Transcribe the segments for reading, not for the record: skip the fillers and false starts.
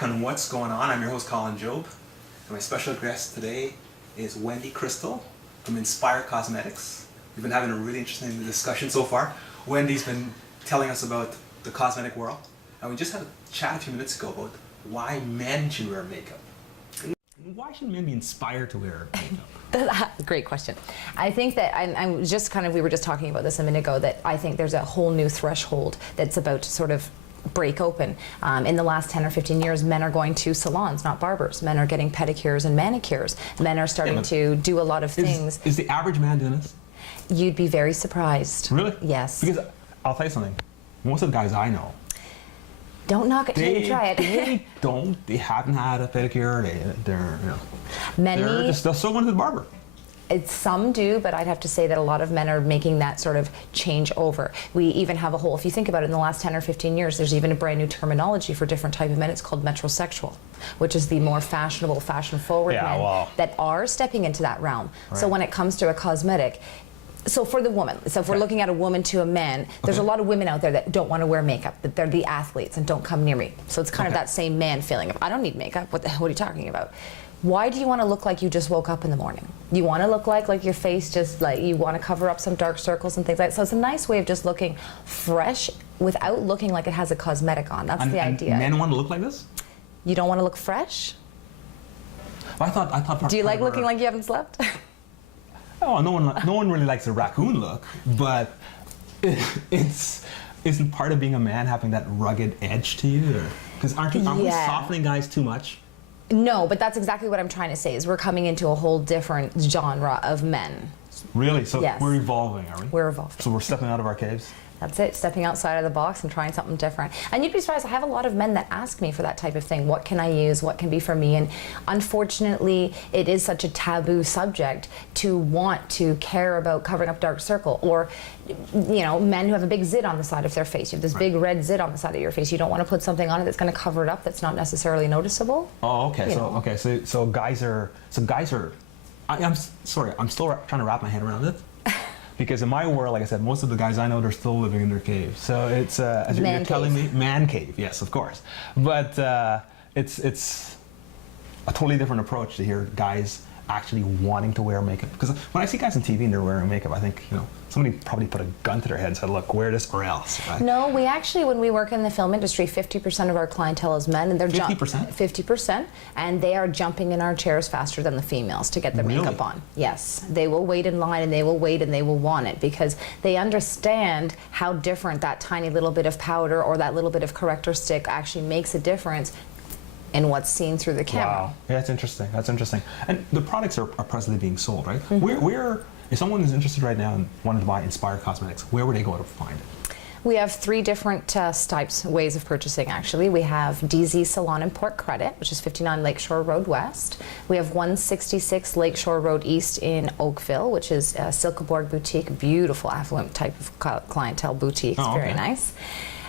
back on What's Going On. I'm your host, Colin Job. And my special guest today is Wendy Crystal from Inspire Cosmetics. We've been having a really interesting discussion so far. Wendy's been telling us about the cosmetic world. And we just had a chat a few minutes ago about why men should wear makeup. Why should men be inspired to wear makeup? Great question. I think that I'm just we were just talking about this a minute ago, that I think there's a whole new threshold that's about to sort of break open. In the last 10 or 15 years, men are going to salons, not barbers. Men are getting pedicures and manicures. Men are starting to do a lot of things. Is the average man doing this? You'd be very surprised. Really? Yes. Because I'll tell you something. Most of the guys I know, don't knock it till you try it. They haven't had a pedicure. They're still going to the barber. Some do, but I'd have to say that a lot of men are making that sort of change over. We even have a whole, if you think about it, in the last 10 or 15 years, there's even a brand new terminology for different type of men. It's called metrosexual, which is the more fashionable, fashion-forward men that are stepping into that realm. Right. So when it comes to a cosmetic, so for the woman, so if we're looking at a woman to a man, there's a lot of women out there that don't want to wear makeup, that they're the athletes and don't come near me. So it's kind of that same man feeling of, I don't need makeup, what are you talking about? Why do you want to look like you just woke up in the morning? You want to look like your face just like, you want to cover up some dark circles and things like that. So it's a nice way of just looking fresh without looking like it has a cosmetic on. That's the idea. Men want to look like this? You don't want to look fresh? Well, I thought. Do you like looking like you haven't slept? Oh, no one really likes a raccoon look, but isn't part of being a man having that rugged edge to you? Because aren't we softening guys too much? No, but that's exactly what I'm trying to say, is we're coming into a whole different genre of men. Really? So yes. We're evolving, are we? We're evolving. So we're stepping out of our caves? That's it, stepping outside of the box and trying something different. And you'd be surprised, I have a lot of men that ask me for that type of thing. What can I use? What can be for me? And unfortunately, it is such a taboo subject to want to care about covering up dark circle. Or, you know, men who have a big zit on the side of their face. You have this big red zit on the side of your face. You don't want to put something on it that's going to cover it up that's not necessarily noticeable. Oh, okay. So guys are. I'm sorry. I'm still trying to wrap my head around it. Because in my world, like I said, most of the guys I know, they're still living in their caves. So it's, as you're telling me, man cave, yes, of course. But it's a totally different approach to hear guys actually wanting to wear makeup. Because when I see guys on TV and they're wearing makeup, I think, you know, somebody probably put a gun to their head and said, look, wear this or else. Right? No, we actually, when we work in the film industry, 50% of our clientele is men, and they're 50%? 50%, and they are jumping in our chairs faster than the females to get their makeup on. Yes, they will wait in line, and they will wait, and they will want it, because they understand how different that tiny little bit of powder or that little bit of corrector stick actually makes a difference in what's seen through the camera. Wow, yeah, that's interesting. That's interesting. And the products are presently being sold, right? Where, if someone is interested right now and wanted to buy Inspire Cosmetics, where would they go to find it? We have three different ways of purchasing, actually. We have DZ Salon and Port Credit, which is 59 Lakeshore Road West. We have 166 Lakeshore Road East in Oakville, which is a Silkeborg boutique, beautiful affluent type of clientele boutique. It's very nice.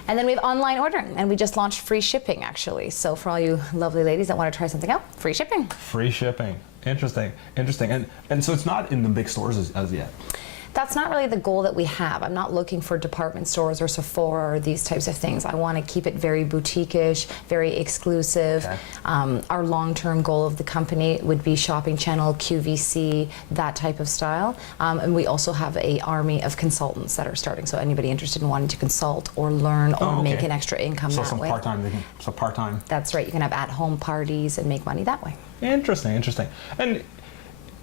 And then we have online ordering, and we just launched free shipping, actually. So for all you lovely ladies that want to try something out, free shipping. Free shipping. Interesting. Interesting. And so it's not in the big stores as yet? That's not really the goal that we have. I'm not looking for department stores or Sephora or these types of things. I want to keep it very boutique-ish, very exclusive. Okay. Our long-term goal of the company would be shopping channel, QVC, that type of style. And we also have an army of consultants that are starting. So anybody interested in wanting to consult or learn or make an extra income that way. So part-time. That's right. You can have at-home parties and make money that way. Interesting, interesting. And,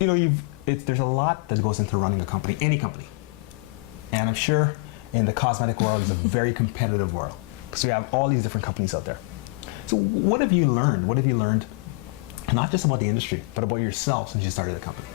you know, there's a lot that goes into running a company, any company. And I'm sure in the cosmetic world, it's a very competitive world, because we have all these different companies out there. So what have you learned? What have you learned, not just about the industry, but about yourself since you started the company?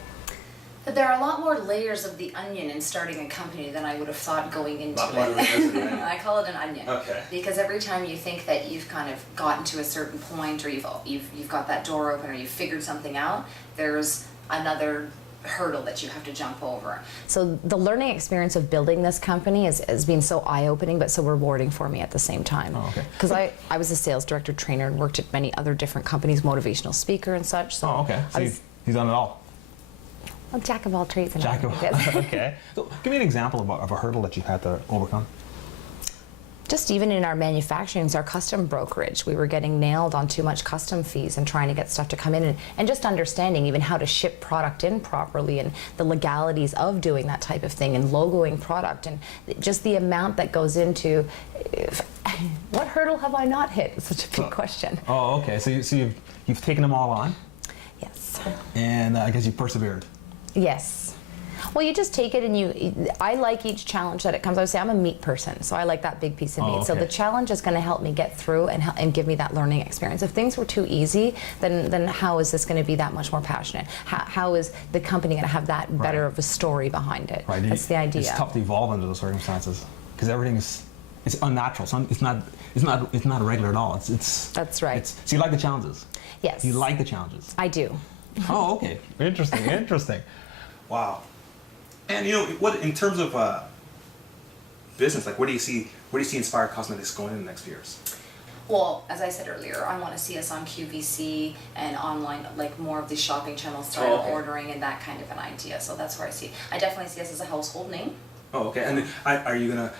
But there are a lot more layers of the onion in starting a company than I would have thought going into it. I call it an onion. Okay. Because every time you think that you've kind of gotten to a certain point, or you've got that door open, or you've figured something out, there's another hurdle that you have to jump over. So the learning experience of building this company has been so eye-opening but so rewarding for me at the same time. Oh, okay. Because I was a sales director, trainer, and worked at many other different companies, motivational speaker and such. So okay. So you've done it all. Well, jack of all trades. Jack of all. Okay. So give me an example of a hurdle that you've had to overcome. Just even in our manufacturing, our custom brokerage, we were getting nailed on too much custom fees and trying to get stuff to come in, and just understanding even how to ship product in properly and the legalities of doing that type of thing and logoing product and just the amount that goes into what hurdle have I not hit? It's such a big question. Oh, okay. So you've taken them all on, Yes. and I guess you persevered. Yes. Well, you just take it and I like each challenge that it comes. I would say I'm a meat person, so I like that big piece of meat. Oh, okay. So the challenge is going to help me get through and give me that learning experience. If things were too easy, then how is this going to be that much more passionate? How is the company going to have that better of a story behind it? Right. That's the idea. It's tough to evolve under those circumstances because everything is unnatural. So it's not regular at all. That's right. So you like the challenges? Yes. You like the challenges? I do. Oh, okay. Interesting. Interesting. Wow. And what in terms of business, like where do you see Inspired Cosmetics going in the next few years? Well, as I said earlier, I want to see us on QVC and online, like more of these shopping channels, style ordering and that kind of an idea. So that's where I definitely see us as a household name. Oh, okay. And then, are you gonna?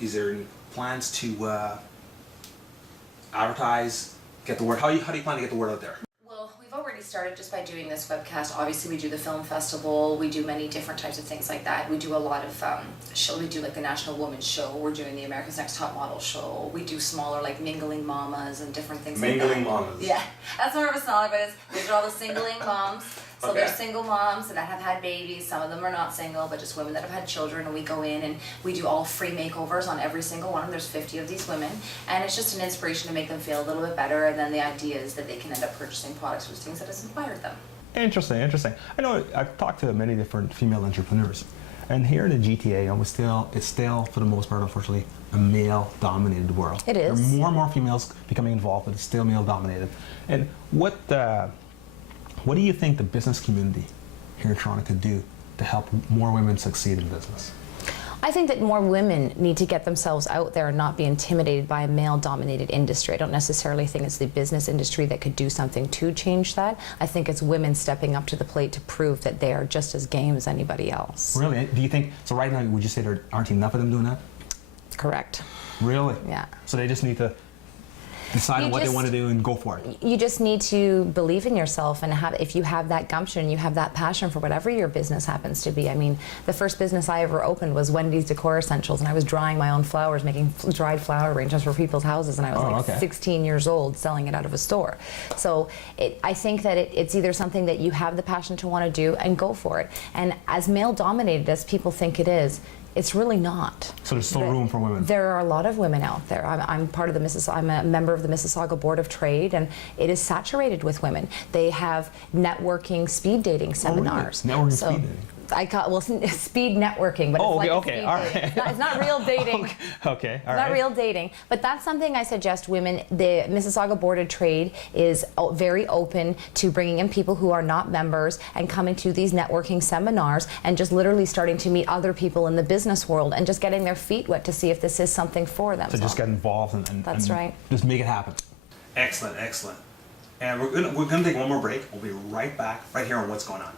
Is there any plans to advertise, get the word? How do you plan to get the word out there? Well, we've already started just by doing this webcast. Obviously, we do the film festival. We do many different types of things like that. We do a lot of we do like the National Women's Show. We're doing the America's Next Top Model Show. We do smaller like Mingling Mamas and different things like that. Mingling Mamas. Yeah, that's more of a song, but these are all the singling moms. So Okay. they're single moms that have had babies. Some of them are not single, but just women that have had children. And we go in and we do all free makeovers on every single one. There's 50 of these women. And it's just an inspiration to make them feel a little bit better. And then the idea is that they can end up purchasing products with things that has inspired them. Interesting. I know I've talked to many different female entrepreneurs, and here in the GTA, it's still for the most part, unfortunately, a male-dominated world. It is. There are more and more females becoming involved, but it's still male-dominated. And what do you think the business community here in Toronto could do to help more women succeed in business? I think that more women need to get themselves out there and not be intimidated by a male-dominated industry. I don't necessarily think it's the business industry that could do something to change that. I think it's women stepping up to the plate to prove that they are just as game as anybody else. Really? Do you think, so right now, would you say there aren't enough of them doing that? Correct. Really? Yeah. So they just need to decide on what they want to do and go for it. You just need to believe in yourself, and if you have that gumption, you have that passion for whatever your business happens to be. I mean, the first business I ever opened was Wendy's Decor Essentials, and I was drying my own flowers, making dried flower arrangements for people's houses, and I was 16 years old selling it out of a store. So I think that it's either something that you have the passion to want to do and go for it. And as male-dominated as people think it is, it's really not. So there's still room for women. There are a lot of women out there. I'm part of I'm a member of the Mississauga Board of Trade, and it is saturated with women. They have networking, speed dating seminars. Really? Networking, speed dating. I call speed networking, but it's like speed dating. It's not real dating. Okay, all right. Not real dating, but that's something I suggest women. The Mississauga Board of Trade is very open to bringing in people who are not members and coming to these networking seminars and just literally starting to meet other people in the business world and just getting their feet wet to see if this is something for them. So just get involved and that's right. Just make it happen. Excellent, excellent. And we're gonna take one more break. We'll be right back, right here on What's Going On.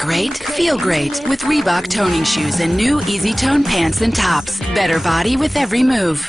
Great, feel great with Reebok toning shoes and new Easy Tone pants and tops. Better body with every move.